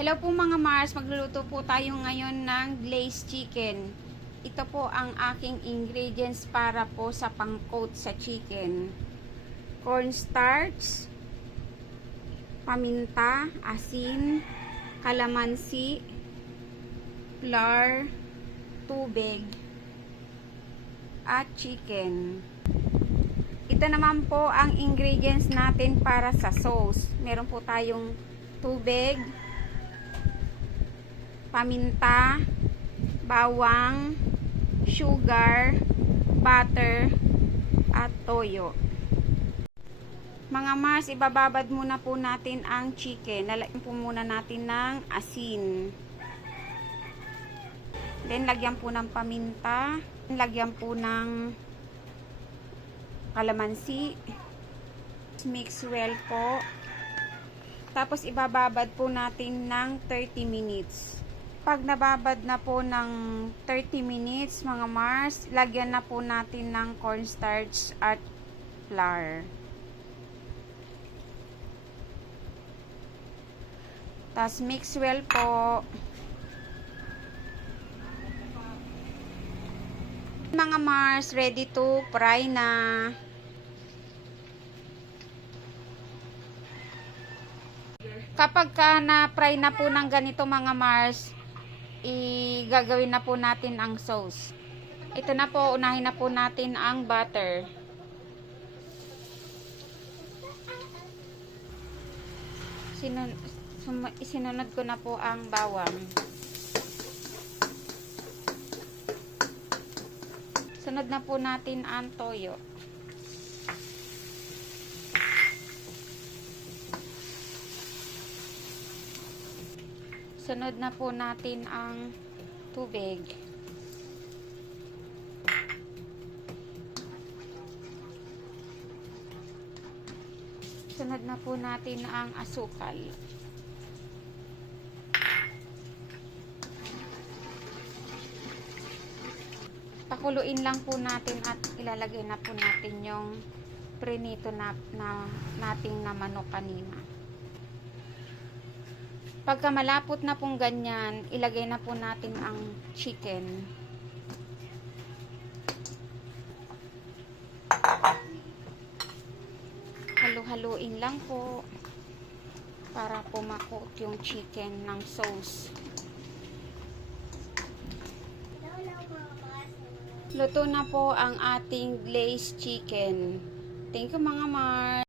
Hello po mga Mars, magluluto po tayo ngayon ng glazed chicken. Ito po ang aking ingredients para po sa pang-coat sa chicken. Cornstarch, paminta, asin, kalamansi, flour, tubig, at chicken. Ito naman po ang ingredients natin para sa sauce. Meron po tayong tubig, paminta, bawang, sugar, butter, at toyo. Mga Mars, ibababad muna po natin ang chicken. Lalagyan po muna natin ng asin. Then, lagyan po ng paminta. Lagyan po ng kalamansi. Mix well po. Tapos, ibababad po natin ng 30 minutes. Pag nababad na po ng 30 minutes, mga Mars, lagyan na po natin ng cornstarch at flour. Tapos, mix well po. Mga Mars, ready to fry na. Kapag na-fry na po ng ganito mga Mars, gagawin na po natin ang sauce. Ito na po, unahin na po natin ang butter. Isinunod ko na po ang bawang. Sunod na po natin ang toyo. Sunod na po natin ang tubig. Sunod na po natin ang asukal. Pakuluin lang po natin at ilalagay na po natin yung prinito nating na manok kanina. Pagka malapot na pong ganyan, ilagay na po natin ang chicken. Halu-haluin lang po para po ma-coat yung chicken ng sauce. Luto na po ang ating glazed chicken. Thank you mga Mars.